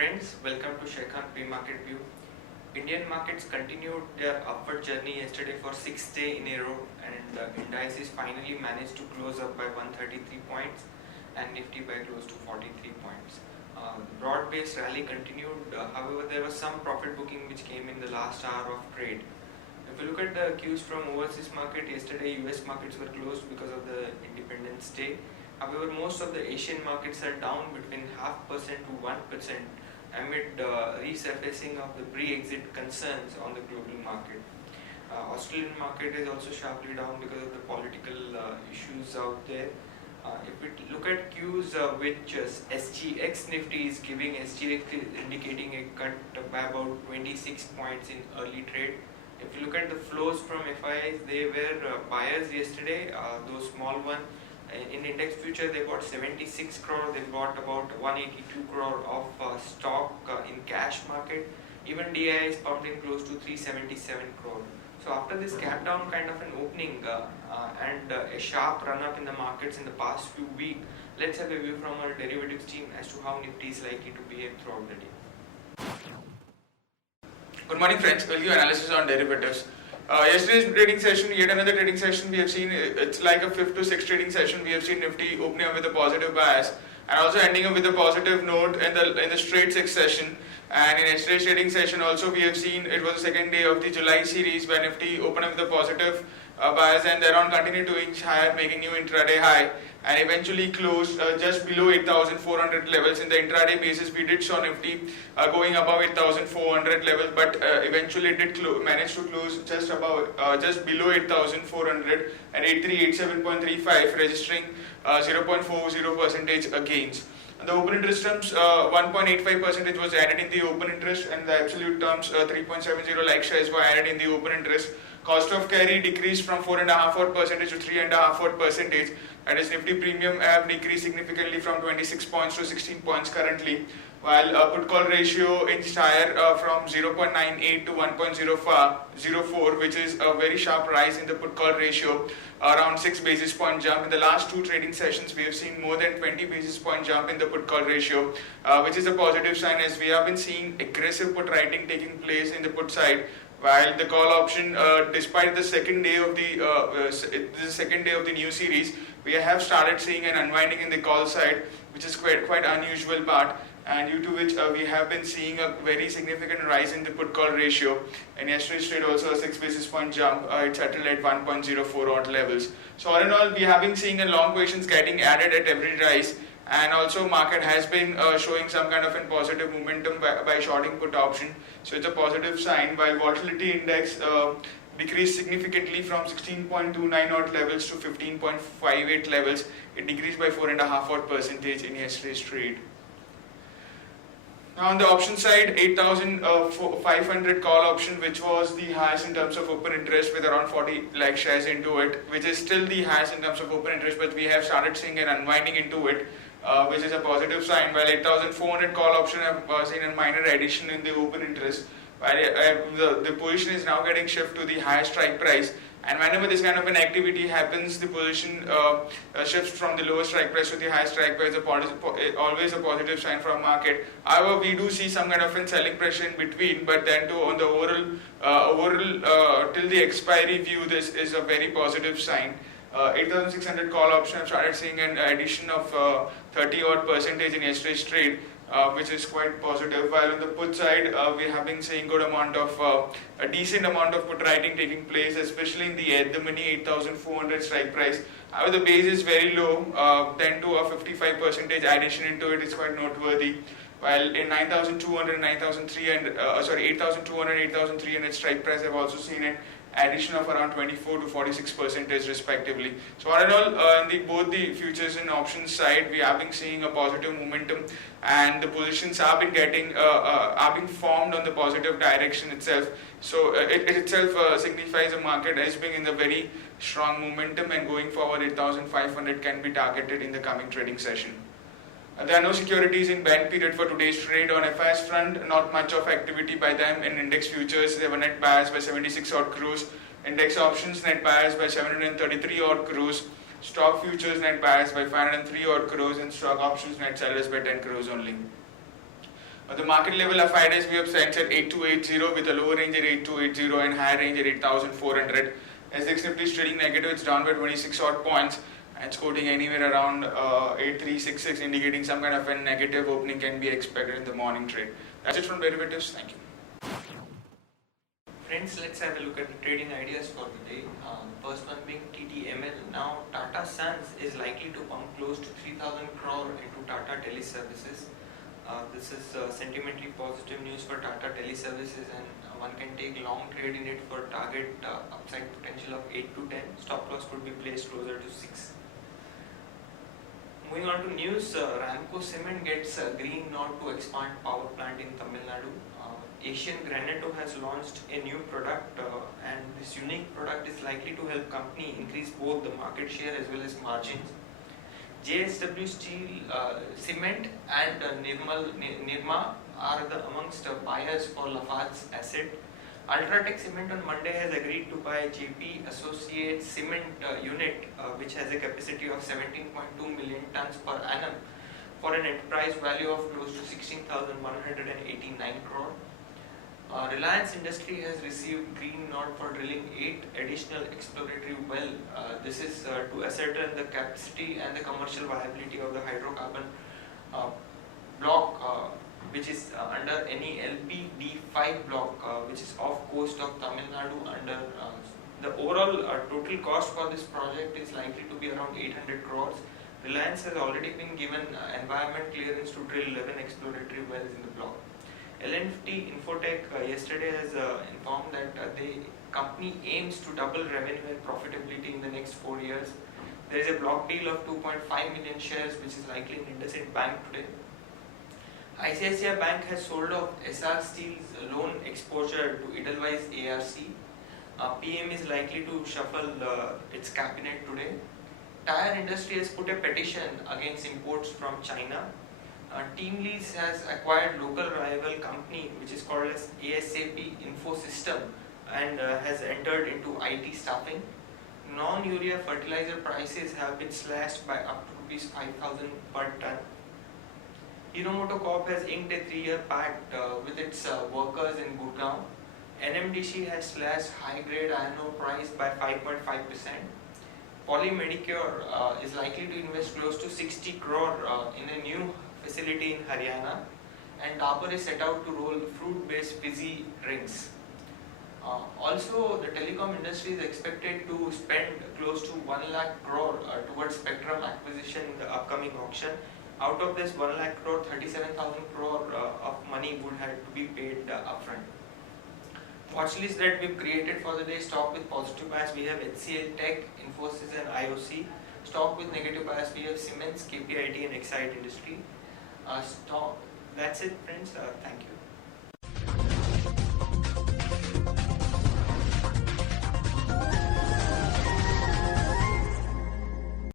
Friends, welcome to Sharekhan pre-market view. Indian markets continued their upward journey yesterday for 6th day in a row, and indices finally managed to close up by 133 points and Nifty by close to 43 points. Broad-based rally continued, however there was some profit booking which came in the last hour of trade. If you look at the cues from overseas market, yesterday US markets were closed because of the Independence Day. However, most of the Asian markets are down between 0.5% to 1% amid resurfacing of the pre-exit concerns on the global market. Australian market is also sharply down because of the political issues out there. If we look at cues which SGX Nifty is giving, SGX is indicating a cut by about 26 points in early trade. If you look at the flows from FIIs, they were buyers yesterday, those small one. In index future, they got 76 crore, they got about 182 crore of stock in cash market. Even DI is pumped in close to 377 crore. So after this gap down kind of an opening and a sharp run up in the markets in the past few weeks, let's have a view from our derivatives team as to how Nifty is likely to behave throughout the day. Good morning friends, we'll give analysis on derivatives. Yesterday's trading session, yet another trading session we have seen, it's like a 5th to 6th trading session. We have seen Nifty opening up with a positive bias and also ending up with a positive note in the straight 6 session. And in yesterday's trading session also we have seen it was the second day of the July series where Nifty opened up with a positive bias and thereon continued to inch higher, making new intraday high and eventually closed just below 8,400 levels. In the intraday basis, we did saw Nifty going above 8,400 levels, but eventually did manage to close just below 8,400 and 8387.35, registering 0.40% gains. In the open interest terms, 1.85% was added in the open interest, and the absolute terms 3.70 lakh shares were added in the open interest. Cost of carry decreased from 4.5% to 3.5%. That is, Nifty premium have decreased significantly from 26 points to 16 points currently, while put call ratio inched higher from 0.98 to 1.04, which is a very sharp rise in the put call ratio, around 6 basis point jump. In the last 2 trading sessions, we have seen more than 20 basis point jump in the put call ratio, which is a positive sign, as we have been seeing aggressive put writing taking place in the put side. While the call option, despite the second day of the new series, we have started seeing an unwinding in the call side, which is quite unusual part, and due to which we have been seeing a very significant rise in the put call ratio. And yesterday's trade also a 6 basis point jump. It settled at 1.04 odd levels. So all in all, we have been seeing a long positions getting added at every rise. And also market has been showing some kind of a positive momentum by shorting put option. So it's a positive sign, while volatility index decreased significantly from 16.29 odd levels to 15.58 levels. It decreased by 4.5% in yesterday's trade. Now on the option side, 8,500 call option, which was the highest in terms of open interest with around 40 lakh shares into it, which is still the highest in terms of open interest, but we have started seeing an unwinding into it, which is a positive sign, while 8,400 call option have seen a minor addition in the open interest, while the position is now getting shift to the higher strike price. And whenever this kind of an activity happens, the position shifts from the lower strike price to the higher strike price. Always a positive sign from market. However, we do see some kind of a selling pressure in between, but then too on the overall till the expiry view, this is a very positive sign. 8,600 call option have started seeing an addition of 30 odd percentage in yesterday's trade, which is quite positive. While on the put side, we have been seeing a decent amount of put writing taking place, especially in the money 8,400 strike price. However, the base is very low, then to a 55% addition into it is quite noteworthy. While in 9,200, 8,200, 8,300 strike price have also seen an addition of around 24 to 46% respectively. So all in all, in both the futures and options side, we have been seeing a positive momentum, and the positions have been being formed on the positive direction itself. So it itself signifies a market as being in the very strong momentum, and going forward 8,500 can be targeted in the coming trading session. There are no securities in ban period for today's trade. On FIS front, not much of activity by them. In index futures, they were net buyers by 76 odd crores. Index options net buyers by 733 odd crores. Stock futures net buyers by 503 odd crores, and stock options net sellers by 10 crores only. The market level of 5 days we have stands at 8280 with a lower range at 8280 and higher range at 8400. SX Nifty is trading negative, it's down by 26 odd points. It's quoting anywhere around 8366, indicating some kind of a negative opening can be expected in the morning trade. That's it from derivatives. Thank you. Friends, let's have a look at the trading ideas for the day. First one being TTML. Now, Tata Sons is likely to pump close to 3,000 crore into Tata Teleservices. This is sentimentally positive news for Tata Teleservices, and one can take long trade in it for target upside potential of 8 to 10. Stop loss could be placed closer to 6. Moving on to news, Ramco Cement gets a green nod to expand power plant in Tamil Nadu. Asian Granato has launched a new product, and this unique product is likely to help company increase both the market share as well as margins. JSW Steel, Cement and Nirma are amongst buyers for Lafarge's asset. Ultratech Cement on Monday has agreed to buy JP Associates Cement unit, which has a capacity of 17.2 million tons per annum for an enterprise value of close to 16,189 crore. Reliance Industry has received green nod for drilling 8 additional exploratory wells. This is to ascertain the capacity and the commercial viability of the hydrocarbon block, which is under NELP D5 block, which is off coast of Tamil Nadu. Under the overall total cost for this project is likely to be around 800 crores. Reliance has already been given environment clearance to drill 11 exploratory wells in the block. L&T Infotech yesterday has informed that the company aims to double revenue and profitability in the next 4 years. There is a block deal of 2.5 million shares which is likely in IndusInd Bank today. ICICI Bank has sold off SR Steel's loan exposure to Edelweiss ARC. PM is likely to shuffle its cabinet today. Tire industry has put a petition against imports from China. TeamLease has acquired local rival company which is called as ASAP Infosystem and has entered into IT staffing. Non-urea fertilizer prices have been slashed by up to rupees 5,000 per ton. Hero MotoCorp has inked a 3-year pact with its workers in Gurgaon. NMDC has slashed high-grade iron ore price by 5.5%. Poly Medicure is likely to invest close to 60 crore in a new facility in Haryana, and Dabur is set out to roll fruit-based fizzy drinks. Also, the telecom industry is expected to spend close to 1 lakh crore towards spectrum acquisition in the upcoming auction. Out of this 1 lakh crore, 37,000 crore of money would have to be paid upfront. Watch list that we've created for the day: stock with positive bias we have HCL Tech, Infosys and IOC. Stock with negative bias we have Siemens, KPIT and Excite Industry. Stock. That's it, friends. Thank you.